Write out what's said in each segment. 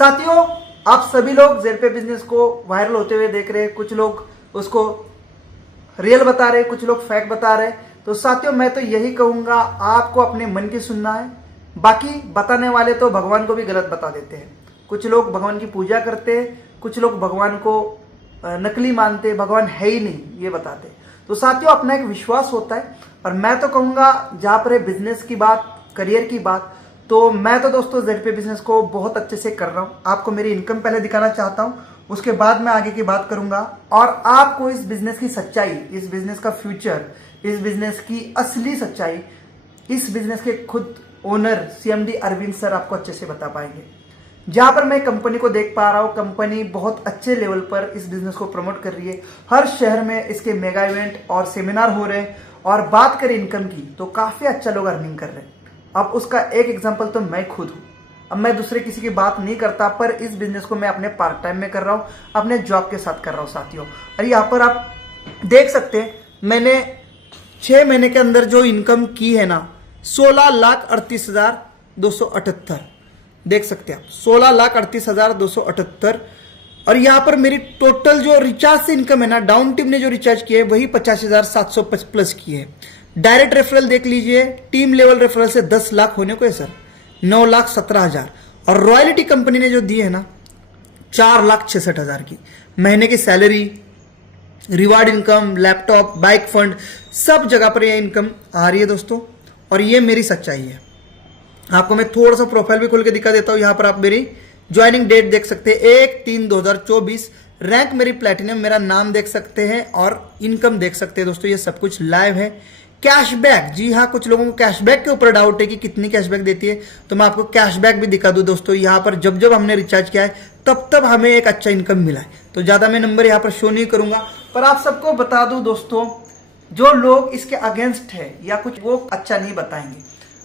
साथियों, आप सभी लोग जेड पे बिजनेस को वायरल होते हुए देख रहे हैं। कुछ लोग उसको रियल बता रहे, कुछ लोग फेक बता रहे। तो साथियों, मैं तो यही कहूंगा, आपको अपने मन की सुनना है। बाकी बताने वाले तो भगवान को भी गलत बता देते हैं। कुछ लोग भगवान की पूजा करते हैं, कुछ लोग भगवान को नकली मानते, भगवान है ही नहीं ये बताते। तो साथियों, अपना एक विश्वास होता है। और मैं तो कहूंगा, जहां पर है बिजनेस की बात, करियर की बात, तो मैं तो दोस्तों जेड पे बिजनेस को बहुत अच्छे से कर रहा हूं। आपको मेरी इनकम पहले दिखाना चाहता हूं, उसके बाद मैं आगे की बात करूंगा। और आपको इस बिजनेस की सच्चाई, इस बिजनेस का फ्यूचर, इस बिजनेस की असली सच्चाई, इस बिजनेस के खुद ओनर सीएमडी अरविंद सर आपको अच्छे से बता पाएंगे। जहां पर मैं कंपनी को देख पा रहा हूं, कंपनी बहुत अच्छे लेवल पर इस बिजनेस को प्रमोट कर रही है। हर शहर में इसके मेगा इवेंट और सेमिनार हो रहे हैं। और बात करें इनकम की, तो काफी अच्छा लोग अर्निंग कर रहे हैं। अब उसका एक एग्जांपल तो मैं खुद हूं। अब मैं दूसरे किसी की बात नहीं करता, पर इस बिजनेस को मैं अपने पार्ट टाइम में कर रहा हूं, अपने जॉब के साथ कर रहा हूं साथियों। और यहाँ पर आप देख सकते हैं, मैंने 6 महीने के अंदर जो इनकम की है ना, 16,38,278। देख सकते हैं आप, 16,38,278। और यहां पर मेरी टोटल जो रिचार्ज से इनकम है ना, डाउन टीम ने जो रिचार्ज किए वही 50,700 प्लस किए हैं। डायरेक्ट रेफरल देख लीजिए, टीम लेवल रेफरल से 10 लाख होने को है सर, 9,17,000। और रॉयल्टी कंपनी ने जो दी है ना, 4,66,000 की महीने की salary, reward income, laptop, bike fund, सब जगह पर यह इनकम आ रही है दोस्तों। और ये मेरी सच्चाई है। आपको मैं थोड़ा सा प्रोफाइल भी खोल के दिखा देता हूं। यहां पर आप मेरी ज्वाइनिंग डेट देख सकते हैं, 1/3/2024। रैंक मेरी प्लेटिनम, मेरा नाम देख सकते हैं और इनकम देख सकते हैं दोस्तों। ये सब कुछ लाइव है। कैशबैक, जी हाँ, कुछ लोगों को कैशबैक के ऊपर डाउट है कि कितनी कैशबैक देती है, तो मैं आपको कैशबैक भी दिखा दूं दोस्तों। यहां पर जब जब हमने रिचार्ज किया है, तब तब हमें एक अच्छा इनकम मिला है। तो ज्यादा मैं नंबर यहां पर शो नहीं करूंगा, पर आप सबको बता दूं दोस्तों, जो लोग इसके अगेंस्ट है या कुछ, वो अच्छा नहीं बताएंगे,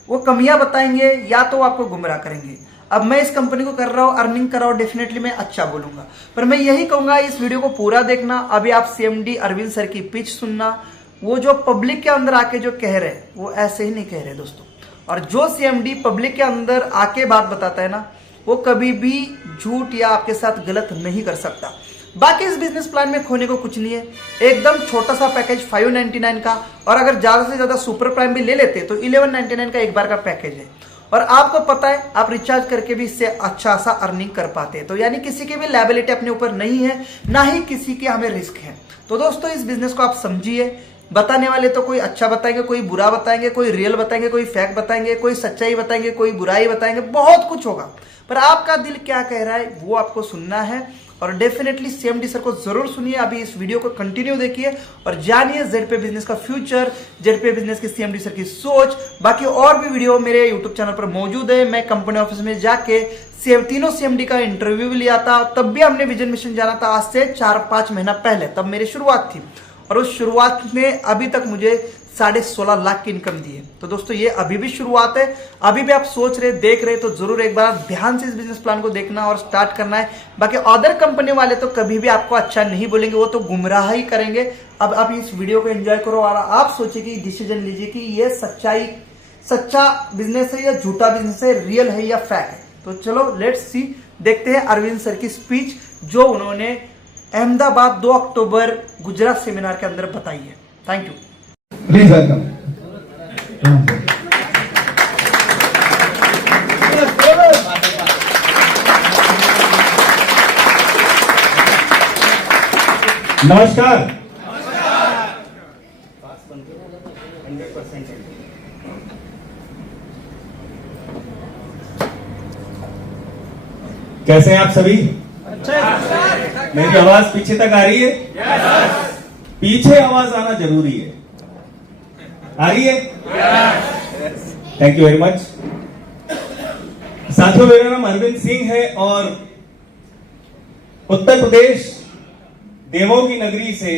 वो कमियां बताएंगे, या तो आपको गुमराह करेंगे। अब मैं इस कंपनी को कर रहा हूं, अर्निंग कर रहा हूं, डेफिनेटली मैं अच्छा बोलूंगा। पर मैं यही कहूंगा, इस वीडियो को पूरा देखना। अभी आप सीएमडी अरविंद सर की पिच सुनना। वो जो पब्लिक के अंदर आके जो कह रहे हैं, वो ऐसे ही नहीं कह रहे दोस्तों। और जो सीएमडी पब्लिक के अंदर आके बात बताता है ना, वो कभी भी झूठ या आपके साथ गलत नहीं कर सकता। बाकी इस बिजनेस प्लान में खोने को कुछ नहीं है। एकदम छोटा सा पैकेज 599 का, और अगर ज्यादा से ज्यादा सुपर प्राइम भी ले लेते तो 1199 का एक बार का पैकेज है। और आपको पता है, आप रिचार्ज करके भी इससे अच्छा सा अर्निंग कर पाते हैं। तो यानी किसी की भी लायबिलिटी अपने ऊपर नहीं है, ना ही किसी के हमें रिस्क है। तो दोस्तों, इस बिजनेस को आप समझिए। बताने वाले तो कोई अच्छा बताएंगे, कोई बुरा बताएंगे, कोई रियल बताएंगे, कोई फेक बताएंगे, कोई सच्चाई बताएंगे, कोई बुराई बताएंगे, बहुत कुछ होगा। पर आपका दिल क्या कह रहा है, वो आपको सुनना है। और डेफिनेटली सीएमडी सर को जरूर सुनिए। अभी इस वीडियो को कंटिन्यू देखिए और जानिए जेड पे बिजनेस का फ्यूचर, जेड पे बिजनेस की सीएमडी सर की सोच। बाकी और भी वीडियो मेरे यूट्यूब चैनल पर मौजूद है। मैं कंपनी ऑफिस में जाके तीनों सीएमडी का इंटरव्यू भी लिया था, तब भी हमने विजन मिशन जाना था, आज से 4-5 महीना पहले, तब मेरी शुरुआत थी। और उस शुरुआत ने अभी तक मुझे 16.5 लाख की इनकम दी है। तो दोस्तों, ये अभी भी शुरुआत है। अभी भी आप सोच रहे, देख रहे, तो जरूर एक बार ध्यान से इस बिजनेस प्लान को देखना और स्टार्ट करना है। बाकी अदर कंपनी वाले तो कभी भी आपको अच्छा नहीं बोलेंगे, वो तो गुमराह ही करेंगे। अब आप इस वीडियो को एंजॉय करो और आप सोचिए कि डिसीजन लीजिए कि ये सच्चा बिजनेस है या झूठा बिजनेस है, रियल है या फेक है। तो चलो लेट्स सी, देखते हैं अरविंद सर की स्पीच, जो उन्होंने अहमदाबाद 2 अक्टूबर गुजरात सेमिनार के अंदर बताई है। Thank you. Please welcome. नमस्कार। कैसे हैं आप सभी? मेरी आवाज पीछे तक आ रही है? पीछे आवाज आना जरूरी है। आ रही है? Thank you very much. साथियों, मेरा नाम अरविंद सिंह है और उत्तर प्रदेश देवों की नगरी से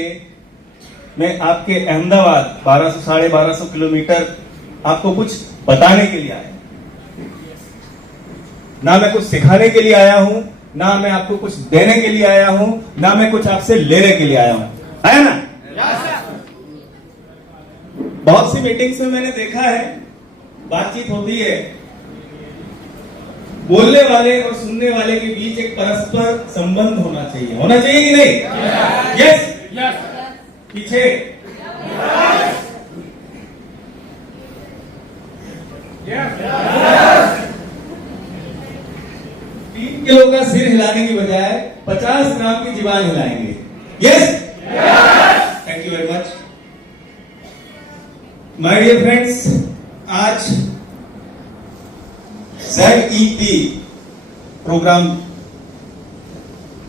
मैं आपके अहमदाबाद 1200-1250 किलोमीटर आपको कुछ बताने के लिए आया। ना मैं कुछ सिखाने के लिए आया हूं, ना मैं आपको कुछ देने के लिए आया हूं, ना मैं कुछ आपसे लेने के लिए आया हूं। आया ना? बहुत सी मीटिंग्स में मैंने देखा है, बातचीत होती है, बोलने वाले और सुनने वाले के बीच एक परस्पर संबंध होना चाहिए कि नहीं? यस। पीछे 3 किलो का सिर हिलाने की बजाय 50 ग्राम की जीवान हिलाएंगे। Yes. Thank you very much my dear friends. आज ZEP प्रोग्राम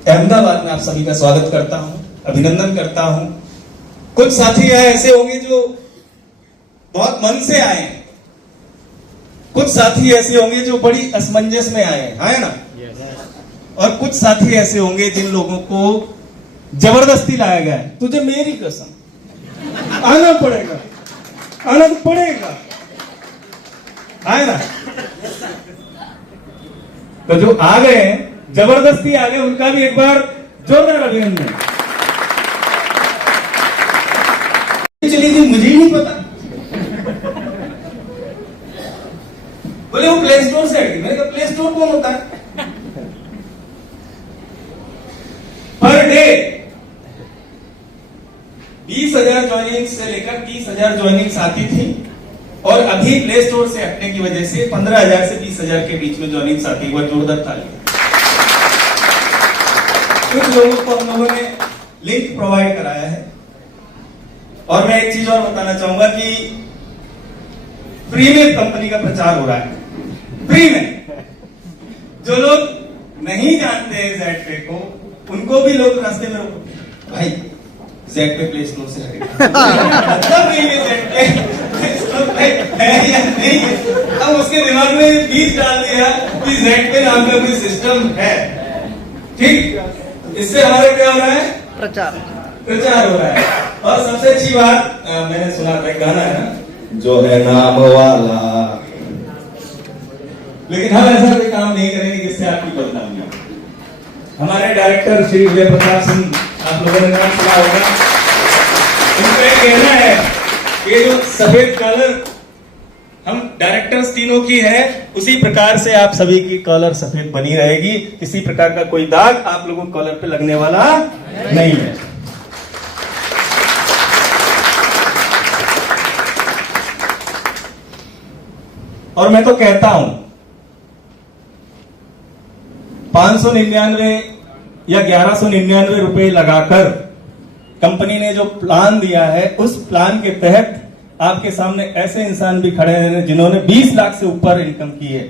अहमदाबाद में आप सभी का स्वागत करता हूं, अभिनंदन करता हूं। कुछ साथी ऐसे होंगे जो बहुत मन से आए, कुछ साथी ऐसे होंगे जो बड़ी असमंजस में आए, है ना? और कुछ साथी ऐसे होंगे जिन लोगों को जबरदस्ती लाया गया है। तुझे मेरी कसम आना पड़ेगा, आना तो पड़ेगा, है ना? तो जो आ गए हैं, जबरदस्ती आ गए, उनका भी एक बार जोरदार अभिनंदन। चली थी मुझे ही नहीं पता, बोले वो प्ले स्टोर से हटी। मैंने कहा प्ले स्टोर कौन होता है? पर डे 20,000 ज्वाइनिंग से लेकर 30,000 ज्वाइनिंग्स आती थी, और अभी प्ले स्टोर से हटने की वजह से 15,000 से 20,000 के बीच में ज्वाइनिंग्स आती है। जोरदार ताली। कुछ लोगों को हम लोगों ने लिंक प्रोवाइड कराया है। और मैं एक चीज और बताना चाहूंगा कि फ्री में कंपनी का प्रचार हो रहा है, फ्री में। जो लोग नहीं जानते हैं ZPay को, उनको भी लोग रास्ते में रोको, भाई ZPay प्ले स्टोर से हटेगा। मतलब नहीं है ZPay है या नहीं। अब उसके दिमाग में बीज डाल दिया कि ZPay नाम का कोई सिस्टम है। ठीक, इससे हमारे क्या हो रहा है? प्रचार हो रहा है। और सबसे अच्छी बात, मैंने सुना था एक गाना है ना, जो है नाम वाला, लेकिन हम ऐसा कोई काम नहीं करेंगे जिससे आपकी बदनामी हो। हमारे डायरेक्टर श्री विजय प्रताप सिंह, आप लोगों ने नाम सुना होगा, उनका एक कहना है, ये जो सफेद कॉलर हम डायरेक्टर्स तीनों की है, उसी प्रकार से आप सभी की कॉलर सफेद बनी रहेगी। किसी प्रकार का कोई दाग आप लोगों को कॉलर पे लगने वाला नहीं है। और मैं तो कहता हूं 599 या 1199 रुपए लगाकर कंपनी ने जो प्लान दिया है, उस प्लान के तहत आपके सामने ऐसे इंसान भी खड़े हैं जिन्होंने 20 लाख से ऊपर इनकम की है।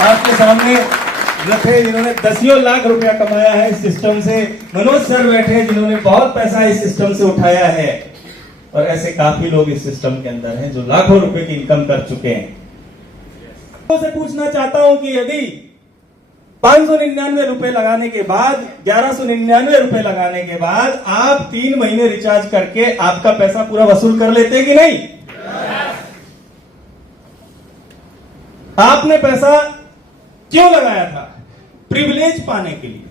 आपके सामने रखे जिन्होंने दसियों लाख रुपया कमाया है इस सिस्टम से। मनोज सर बैठे हैं जिन्होंने बहुत पैसा इस सिस्टम से उठाया है। और ऐसे काफी लोग इस सिस्टम के अंदर हैं जो लाखों रुपए की इनकम कर चुके हैं। से पूछना चाहता हूं कि यदि 599 रुपए लगाने के बाद, 1199 रुपए लगाने के बाद आप 3 महीने रिचार्ज करके आपका पैसा पूरा वसूल कर लेते कि नहीं? आपने पैसा क्यों लगाया था? प्रिविलेज पाने के लिए।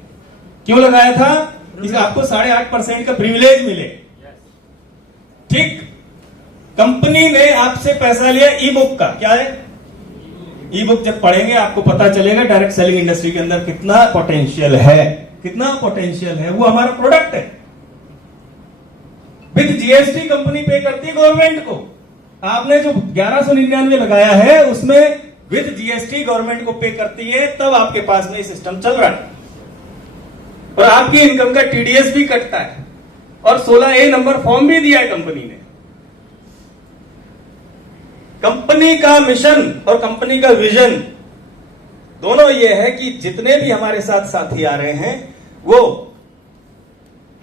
क्यों लगाया था? इसलिए आपको 8.5% का प्रिविलेज मिले। ठीक, कंपनी ने आपसे पैसा लिया ई बुक का। क्या है ई बुक? जब पढ़ेंगे आपको पता चलेगा डायरेक्ट सेलिंग इंडस्ट्री के अंदर कितना पोटेंशियल है, कितना पोटेंशियल है। वो हमारा प्रोडक्ट है। विद जीएसटी कंपनी पे करती है गवर्नमेंट को। आपने जो 1199 लगाया है उसमें विद जीएसटी गवर्नमेंट को पे करती है, तब आपके पास में सिस्टम चल रहा है। और आपकी इनकम का टीडीएस भी कटता है, और 16A नंबर फॉर्म भी दिया है कंपनी ने। कंपनी का मिशन और कंपनी का विजन दोनों ये है कि जितने भी हमारे साथ साथी आ रहे हैं वो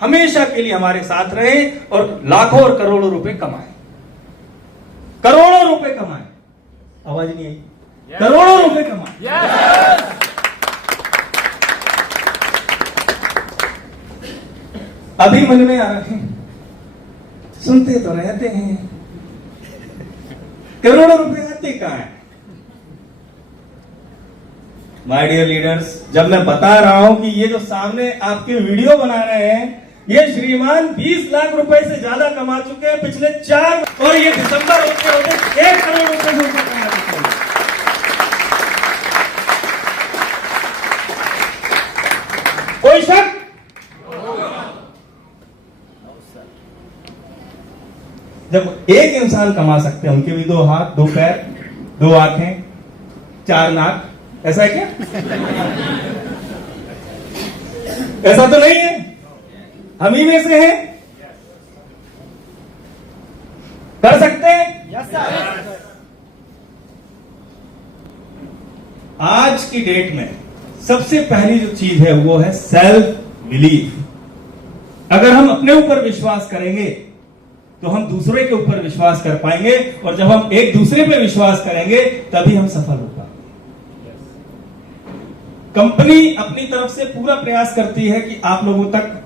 हमेशा के लिए हमारे साथ रहे और लाखों और करोड़ों रुपए कमाए। करोड़ों रुपए कमाए। आवाज नहीं आई? करोड़ों रुपए कमाए। अभी मन में आ रहे हैं, सुनते तो रहते हैं, करोड़ों रुपए आते कहां है? माय डियर लीडर्स, जब मैं बता रहा हूं कि ये जो सामने आपके वीडियो बना रहे हैं, ये श्रीमान 20 लाख रुपए से ज्यादा कमा चुके हैं पिछले 4, और ये दिसंबर होते होते 1 करोड़ रुपए से ऊपर कमा चुके हैं। कोई शक? जब एक इंसान कमा सकते हैं, उनके भी 2 हाथ, 2 पैर, 2 आंखें, 4 नाक, ऐसा है क्या? ऐसा तो नहीं है, हम ही में से हैं। कर सकते हैं? आज की डेट में सबसे पहली जो चीज है वो है सेल्फ बिलीफ। अगर हम अपने ऊपर विश्वास करेंगे तो हम दूसरे के ऊपर विश्वास कर पाएंगे, और जब हम एक दूसरे पे विश्वास करेंगे तभी हम सफल हो पाएंगे। कंपनी अपनी तरफ से पूरा प्रयास करती है कि आप लोगों तक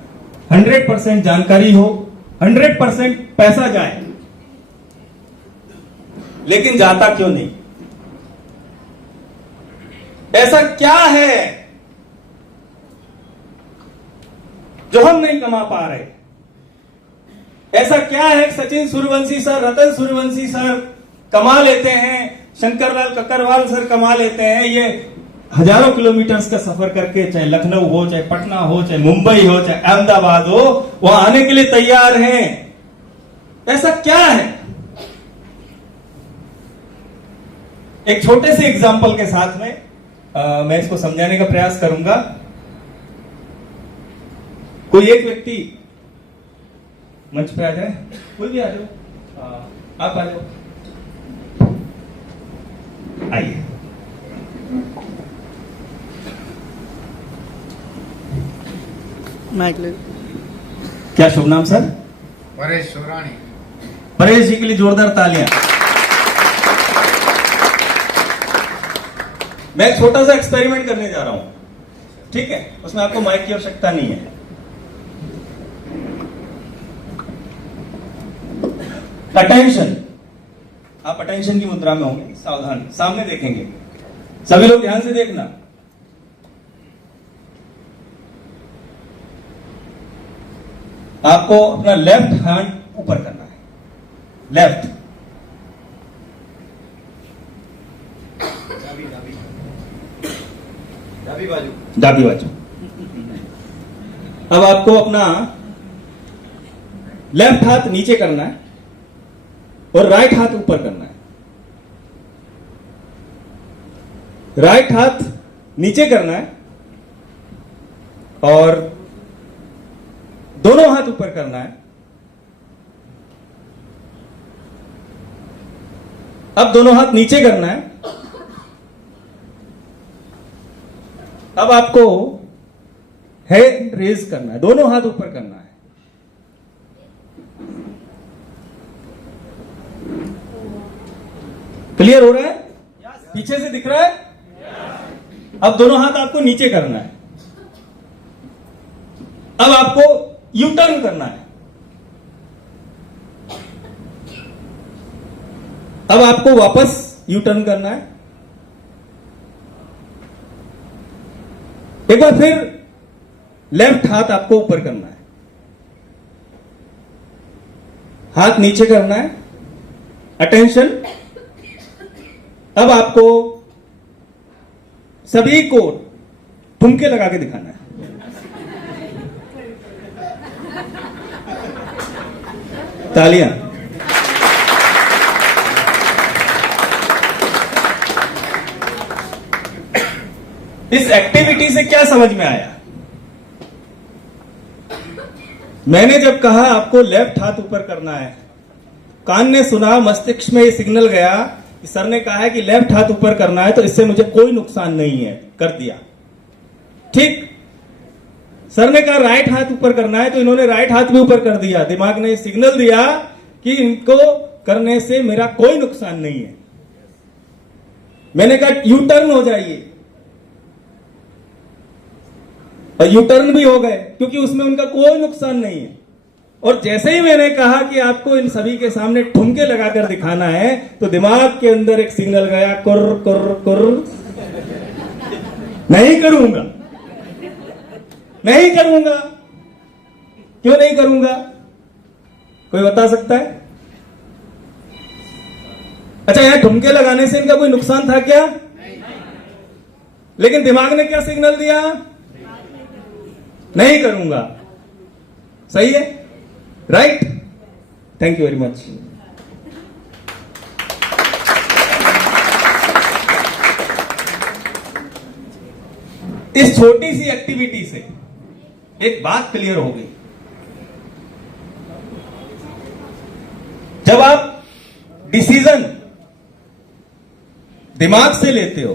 100% जानकारी हो, 100% पैसा जाए, लेकिन जाता क्यों नहीं? ऐसा क्या है जो हम नहीं कमा पा रहे? ऐसा क्या है कि सचिन सूर्यवंशी सर, रतन सूर्यवंशी सर कमा लेते हैं, शंकरलाल कक्करवाल सर कमा लेते हैं, ये हजारों किलोमीटर का सफर करके, चाहे लखनऊ हो, चाहे पटना हो, चाहे मुंबई हो, चाहे अहमदाबाद हो, वहां आने के लिए तैयार हैं। ऐसा क्या है? एक छोटे से एग्जाम्पल के साथ में मैं इसको समझाने का प्रयास करूंगा। कोई एक व्यक्ति मंच पे आ जाए, कोई भी आ जाओ, आप आ जाओ, आइए। माइक ले। क्या शुभ नाम सर? परेश सोरानी। परेश जी के लिए जोरदार तालियां। मैं एक छोटा सा एक्सपेरिमेंट करने जा रहा हूं, ठीक है? उसमें आपको माइक की आवश्यकता नहीं है। अटेंशन, आप अटेंशन की मुद्रा में होंगे, सावधान, सामने देखेंगे, सभी लोग ध्यान से देखना। आपको अपना लेफ्ट हैंड ऊपर करना है, लेफ्ट, डाबी बाजू। अब आपको अपना लेफ्ट हाथ नीचे करना है और राइट हाथ ऊपर करना है। राइट हाथ नीचे करना है और दोनों हाथ ऊपर करना है। अब दोनों हाथ नीचे करना है। अब आपको हैंड रेज करना है, दोनों हाथ ऊपर करना है। क्लियर हो रहा है? पीछे से दिख रहा है? अब दोनों हाथ आपको नीचे करना है। अब आपको यू टर्न करना है। अब आपको वापस यू टर्न करना है। एक बार फिर लेफ्ट हाथ आपको ऊपर करना है, हाथ नीचे करना है। अटेंशन। अब आपको सभी को ठुमके लगा के दिखाना है। तालियां। इस एक्टिविटी से क्या समझ में आया? मैंने जब कहा आपको लेफ्ट हाथ ऊपर करना है, कान ने सुना, मस्तिष्क में ये सिग्नल गया कि सर ने कहा है कि लेफ्ट हाथ ऊपर करना है, तो इससे मुझे कोई नुकसान नहीं है, कर दिया। ठीक, सर ने कहा राइट हाथ ऊपर करना है, तो इन्होंने राइट हाथ भी ऊपर कर दिया। दिमाग ने सिग्नल दिया कि इनको करने से मेरा कोई नुकसान नहीं है। मैंने कहा यू टर्न हो जाइए, और यू टर्न भी हो गए, क्योंकि उसमें उनका कोई नुकसान नहीं है। और जैसे ही मैंने कहा कि आपको इन सभी के सामने ठुमके लगाकर दिखाना है, तो दिमाग के अंदर एक सिग्नल गया, कुर कुर कुर, नहीं करूंगा, नहीं करूंगा। क्यों नहीं करूंगा? कोई बता सकता है? अच्छा, यहां ठुमके लगाने से इनका कोई नुकसान था क्या? लेकिन दिमाग ने क्या सिग्नल दिया? नहीं करूंगा। सही है? Right? Thank you very much. इस छोटी सी एक्टिविटी से एक बात क्लियर हो गई। जब आप डिसीजन दिमाग से लेते हो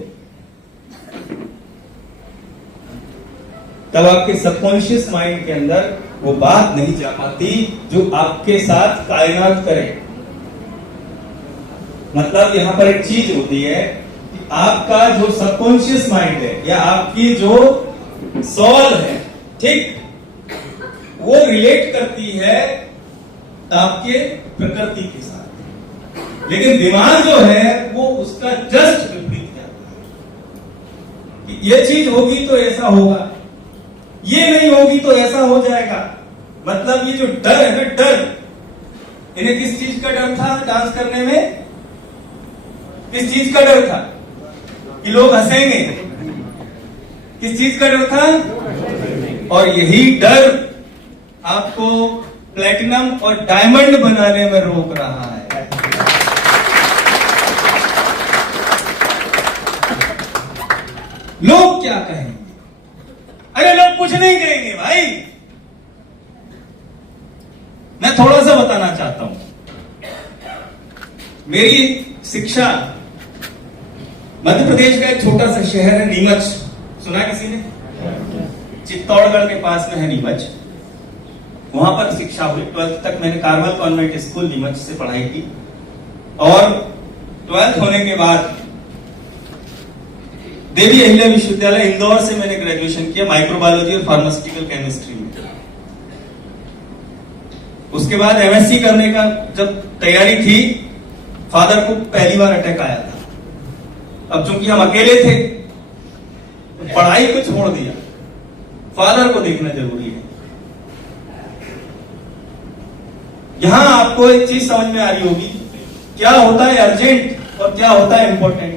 तब आपके सबकॉन्शियस माइंड के अंदर वो बात नहीं जा पाती जो आपके साथ कायनात करे। मतलब यहां पर एक चीज होती है कि आपका जो सबकॉन्शियस माइंड है या आपकी जो सोल है, ठीक, वो रिलेट करती है आपके प्रकृति के साथ, लेकिन दिमाग जो है वो उसका जस्ट विपरीत करता है कि ये चीज होगी तो ऐसा होगा, ये नहीं होगी तो ऐसा हो जाएगा। मतलब ये जो डर है ना, डर, इन्हें किस चीज का डर था डांस करने में? किस चीज का डर था? कि लोग हंसेंगे। किस चीज का डर था? और यही डर आपको प्लेटिनम और डायमंड बनाने में रोक रहा है। लोग क्या कहेंगे? अरे लोग कुछ नहीं कहेंगे भाई। मैं थोड़ा सा बताना चाहता हूं। मेरी शिक्षा मध्य प्रदेश का एक छोटा सा शहर है नीमच, सुना किसी ने? चित्तौड़गढ़ के पास में है नीमच। वहां पर शिक्षा हुई। 12th तक मैंने कार्मल कॉन्वेंट स्कूल नीमच से पढ़ाई की और 12th होने के बाद देवी अहिल्या विश्वविद्यालय इंदौर से मैंने ग्रेजुएशन किया माइक्रोबायोलॉजी और फार्मास्यूटिकल केमिस्ट्री में। उसके बाद एमएससी करने का जब तैयारी थी, फादर को पहली बार अटैक आया था। अब चूंकि हम अकेले थे तो पढ़ाई को छोड़ दिया, फादर को देखना जरूरी है। यहां आपको एक चीज समझ में आ रही होगी, क्या होता है अर्जेंट और क्या होता है इंपॉर्टेंट।